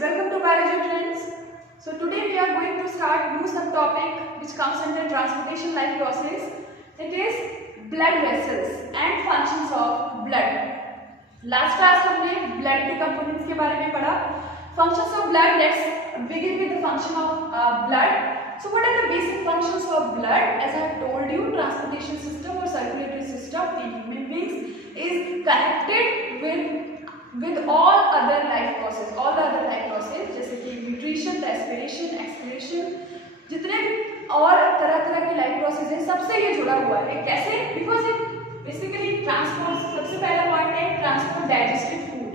welcome to Biology Trends. So today we are going to start new subtopic which comes under transportation life process. It is blood vessels and functions of blood. Last class हमने blood के components के बारे में पढ़ा. Functions of blood. Let's begin with the function of blood. So what are the basic functions of blood? As I have told you, transportation system or circulatory system in human beings is connected with all other life process, जैसे कि nutrition, respiration, excretion, जितने और तरह के life process हैं, सबसे ये जुड़ा हुआ है. कैसे? Because it basically transport. सबसे पहला पार्ट है ट्रांसपोर्ट डाइजेस्टिव फूड,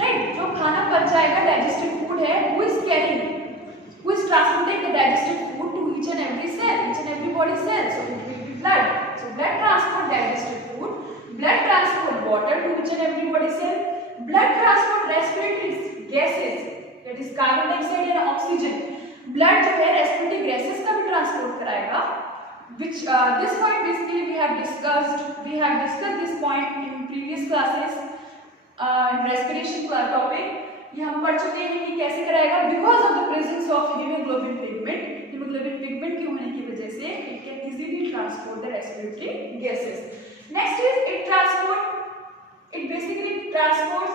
राइट. जो खाना पच जाएगा डाइजेस्टिव फूड है, who is transporting the digestive food to each and every cell, each and every body cell. So it will be blood. So blood transport digestive food, blood transport water to each and every body cell, blood transport respiratory gases, that is carbon dioxide and oxygen. blood जो है respiratory gases का भी transport कराएगा, which this point basically we have discussed this point in previous classes. respiration का topic ये हम पढ़ चुके हैं कि कैसे कराएगा. because of the presence of hemoglobin pigment के होने की वजह से it can easily transport the respiratory gases. Next is it basically transports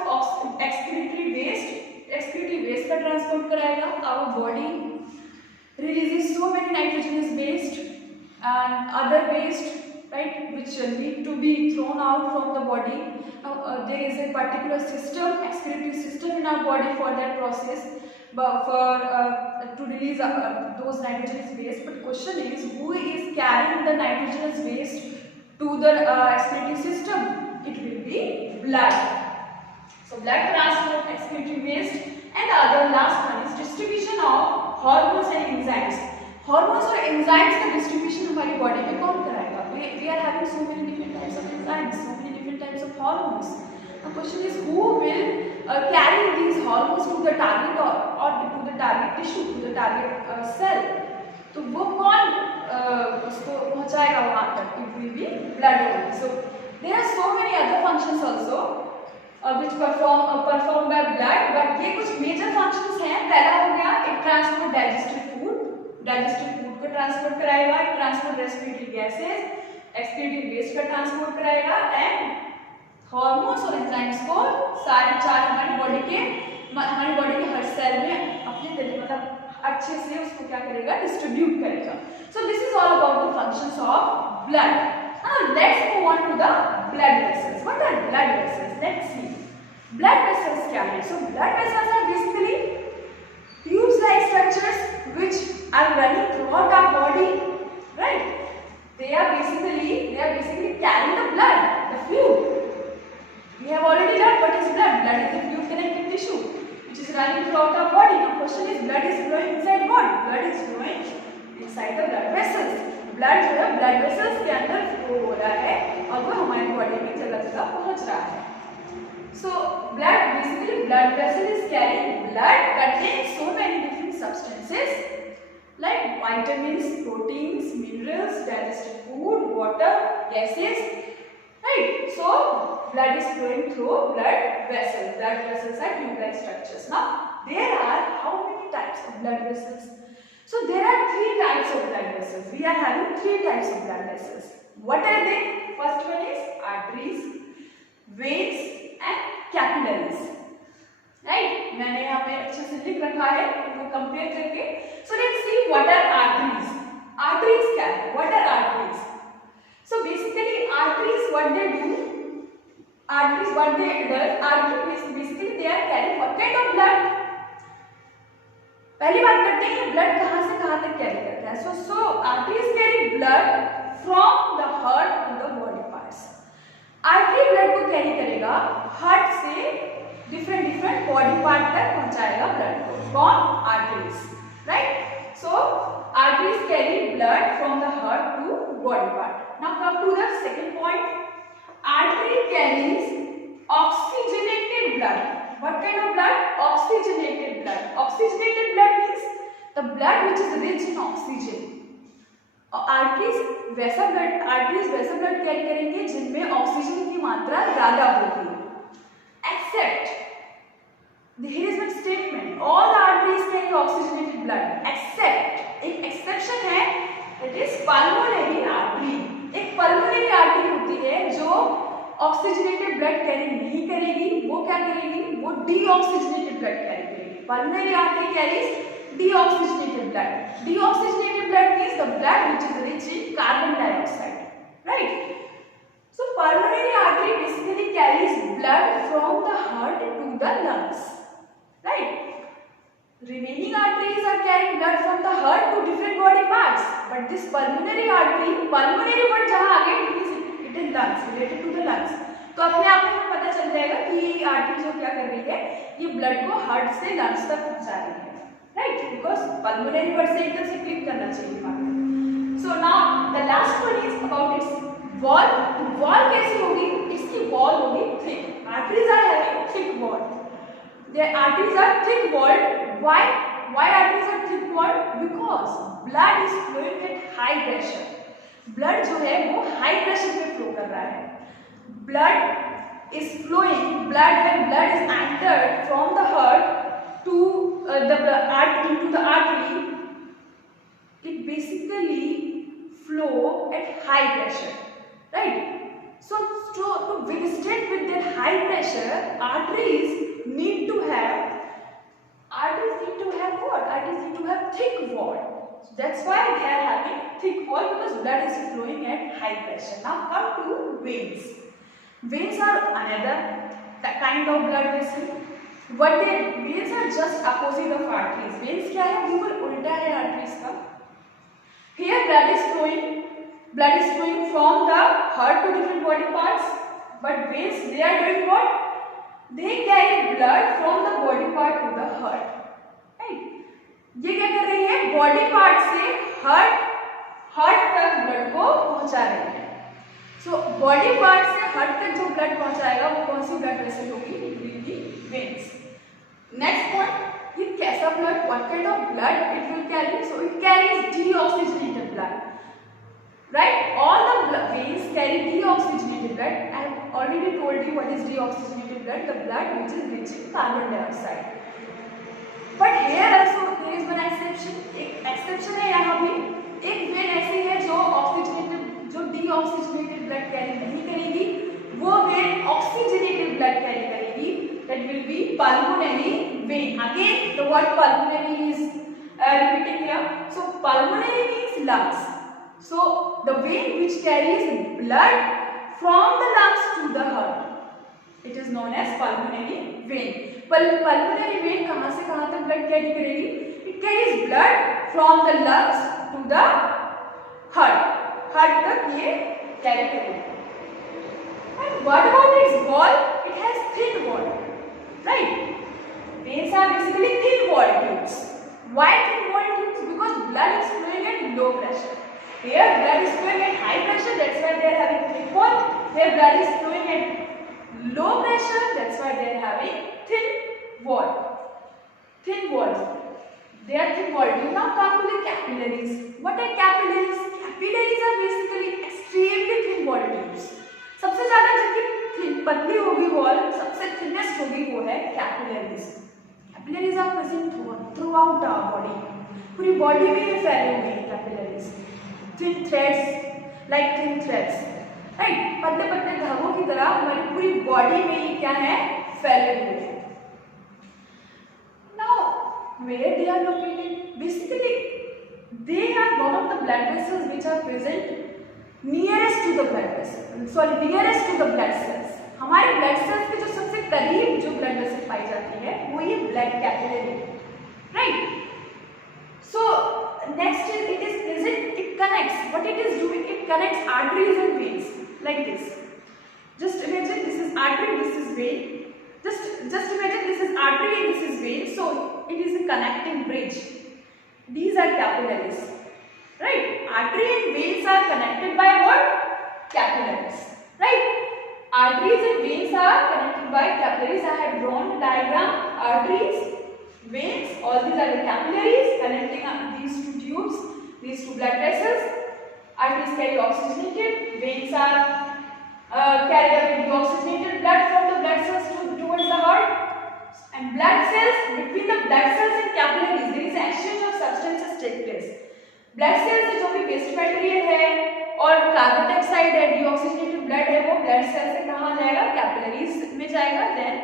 excretory waste का transport कराएगा. Our body releases so many nitrogenous waste and other waste, right, which need to be thrown out from the body. There is a particular system, excretory system in our body for that process, but to release those nitrogenous waste. But question is, who is carrying the nitrogenous waste to the excretory system? It will be blood. So blood transport excretory waste. And the other last one is distribution of hormones and enzymes. Hormones और enzymes का distribution हमारी body में कौन कराएगा? We are having so many different types of enzymes, so many different types of hormones. The question is, who will carry these hormones to the target or to the target tissue, to the target cell? तो वो कौन उसको पहुंचाएगा वहां तक? It will be blood only. So there are so many other functions also which performed by blood, but ये कुछ major functions हैं. पहला हो गया it transport digestive food को transport कराएगा, it transport respiratory gases, excretory waste का transport कराएगा, and hormones और enzymes को सारे चार हमारी बॉडी के हर सेल में अपने तरीके मतलब अच्छे से उसको क्या करेगा, डिस्ट्रीब्यूट करेगा. So this is all about the functions of blood. Now let's move on to the blood vessels. What are blood vessels? Let's see. Blood vessels क्या है? So blood vessels are basically tubes-like structures which are running throughout our body, right? They are basically carrying the blood, the fluid. We have already learned what is blood. Blood is the fluid connective tissue which is running throughout our body. Now question is, blood is flowing inside what? Blood is flowing inside the blood vessels. Blood जो है blood vessels के अंदर flow हो रहा है और वो हमारी बॉडी में जगह पहुंच रहा है. So blood vessel is carrying blood containing so many different substances like vitamins, proteins, minerals, digestive food, water, gases, right? So blood is flowing through blood vessels. Blood vessels are tube-like structures. Now there are how many types of blood vessels? So there are three types of blood vessels. We are having three types of blood vessels. What are they? First one is arteries, veins and capillaries. Right? मैंने यहाँ पे अच्छे से लिख रखा है उनको compare करके. So let's see what are arteries. Arteries क्या है? What are arteries? So basically arteries what they do? Arteries basically they are carrying what kind of blood? पहली बात करते हैं ये ब्लड कहाँ से कहाँ तक कैरी करता है. So arteries carry blood from the heart to the body parts. Artery blood को कैरी करेगा हार्ट से डिफरेंट बॉडी पार्ट तक पहुंचाएगा ब्लड को. कौन? Arteries, right. So arteries carry blood from the heart to body part. Now come to the second point. Artery carries oxygenated blood. What kind of blood? Oxygenated blood. Oxygenated blood means the blood which is rich in oxygen. Arteries वैसा ब्लड carry करेंगे जिनमें oxygen की मात्रा ज्यादा होगी. Except here is one statement. That is pulmonary artery. एक pulmonary artery होती है जो ऑक्सीजनेटेड ब्लड कैरी नहीं करेगी, वो क्या करेगी, वो डीऑक्सीजनेटेड ब्लड कैरी करेगी। Pulmonary artery carries deoxygenated blood. Deoxygenated blood means the blood which is rich in carbon dioxide, right? So pulmonary artery basically carries blood from the heart to the lungs, right? Remaining arteries are carrying blood from the heart to different body parts, but this pulmonary artery, pulmonary word जहाँ आगे it is lungs, related to the lungs. तो अपने आप में पता चल जाएगा कि ये आर्टरी जो क्या कर रही है, ये ब्लड को हार्ट से लंग्स तक पहुंचा रही है, राइट? बिकॉज पल्मोनरी वर्ड से एकदम से क्लिक करना चाहिए बात। So now the last one is about its wall. Wall कैसी होगी? इसकी वॉल होगी thick. Arteries are having thick wall. Their arteries are thick walled. Why arteries are thick walled? Because blood is flowing at high pressure. Blood जो है वो high pressure पे flow कर रहा है। Blood is flowing. When blood is entered from the heart to into the artery, it basically flow at high pressure, right? So to withstand with that high pressure, arteries need to have what? Arteries need to have thick wall. So that's why they are having thick wall, because blood is flowing at high pressure. Now come to veins. Veins are another kind of blood vessel. Veins are just opposite of arteries. Veins क्या है? बिल्कुल उल्टा है arteries का. Here blood is flowing from the heart to different body parts, but veins, they are doing what? They carry blood from the body part to the heart, right? ये क्या कर रही है? बॉडी पार्ट से heart तक blood को पहुंचा रही है। सो बॉडी पार्ट से हार्ट तक जो ब्लड पहुंचाएगा वो कौन सी ब्लड वेसल होगी? It will B veins. Next point, ये कैसा blood, what kind of blood it will carry? So it carries deoxygenated blood, right? All the veins carry deoxygenated blood. I have already told you what is deoxygenated blood, the blood which is rich in carbon dioxide. But here also there is one exception. एक exception है यहाँ भी। एक vein ऐसी है जो deoxygenated blood carry नहीं करेगी, वो vein oxygenated blood carry करेगी. That will be pulmonary vein. Again the word pulmonary is repeating here. So pulmonary means lungs. So the vein which carries blood from the lungs to the heart, it is known as pulmonary vein. Pulmonary vein कहाँ से कहाँ तक blood carry करेगी? It carries blood from the lungs to the heart. Heart तक ये carry करेगी. And what about its wall? It has thin wall, right? Veins are basically thin wall tubes. Why thin wall tubes? Because blood is flowing at low pressure. Here blood is flowing at high pressure, that's why they are having thick wall. Here blood is flowing at low pressure, that's why they are having thin wall. Thin walls. They are thin walled. You now come to the capillaries. What are capillaries? Capillaries are basically extremely thin walled tubes. सबसे ज़्यादा जिनकी पतली होगी wall, सबसे thinnest होगी वो है capillaries. Capillaries are present throughout our body. पूरी बॉडी में ये फैले हुए हैं capillaries. Thin threads, like thin threads, right? पतले पतले धागों की तरह हमारी पूरी बॉडी में ये क्या है? फैले हुए हैं। Now, where they are located? Basically, they are one of the blood vessels which are present nearest to the blood vessel. Nearest to the blood cells. हमारे blood cells के जो सबसे करीब जो blood vessel पाई जाती है, वो ये blood capillary, right? So next is it is present. It connects. What it is doing? It connects arteries and veins like this. Just imagine this is artery, this is vein. Just imagine this is artery and this is vein. So it is a connecting bridge. These are capillaries, right? Artery and veins are connected by what? Capillaries, right? Arteries and veins are connected by capillaries. I have drawn the diagram. Arteries, veins, all these are the capillaries connecting these two tubes, these two blood vessels. Arteries carry oxygenated, veins are carry the deoxygenated blood from the blood cells towards the heart, and blood cells, between the blood cells and capillaries there is exchange of substances take place. Blood cells से जो भी waste material है और carbon dioxide है, deoxygenated blood है, वो blood cell से कहाँ जाएगा, कैपिलरीज में जाएगा, देन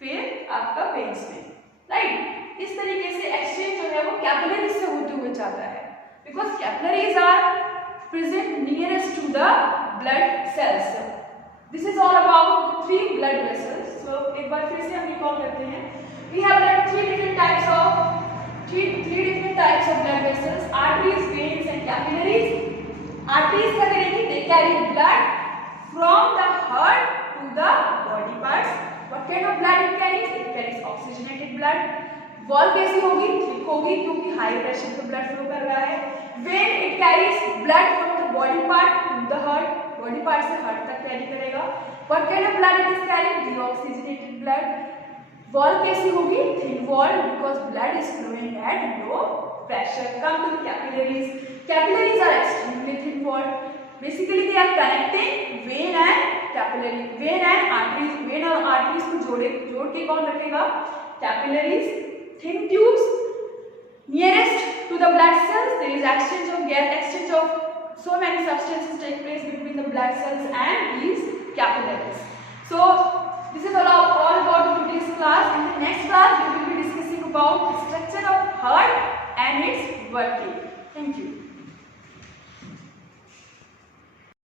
फिर आपका वेन्स में, राइट। इस तरीके से एक्सचेंज जो है वो कैपिलरीज से होते हुए जाता है, because capillaries are present nearest to the blood cells. This is all about 3 blood vessels. So एक बार फिर से हम रिकॉल करते हैं। We have learn 3 different types of blood vessels: arteries, veins and capillaries. Arteries क्या करेंगे? They carry blood from the heart to the body parts. What kind of blood it carries? It carries oxygenated blood. Wall कैसी होगी? Thick होगी क्योंकि high pressure पे blood flow कर रहा है। Vein it carries blood from the body part to the heart, body part से heart तक कैरी करेगा। What kind of blood it is carrying? Deoxygenated blood. Wall कैसी होगी? Thin wall, because blood is flowing at low pressure. Come to the capillaries. Capillaries are extremely thin walled. Basically they are connecting vein and capillary. Vein and arteries. Vein और arteries को जोड़ के कौन रखेगा? Capillaries. Thin tubes nearest to the blood cells. There is exchange of gas, exchange of so many substances take place between the blood cells and these capillaries. So this is all about today's class. In the next class we will be discussing about the structure of heart and its working. Thank you.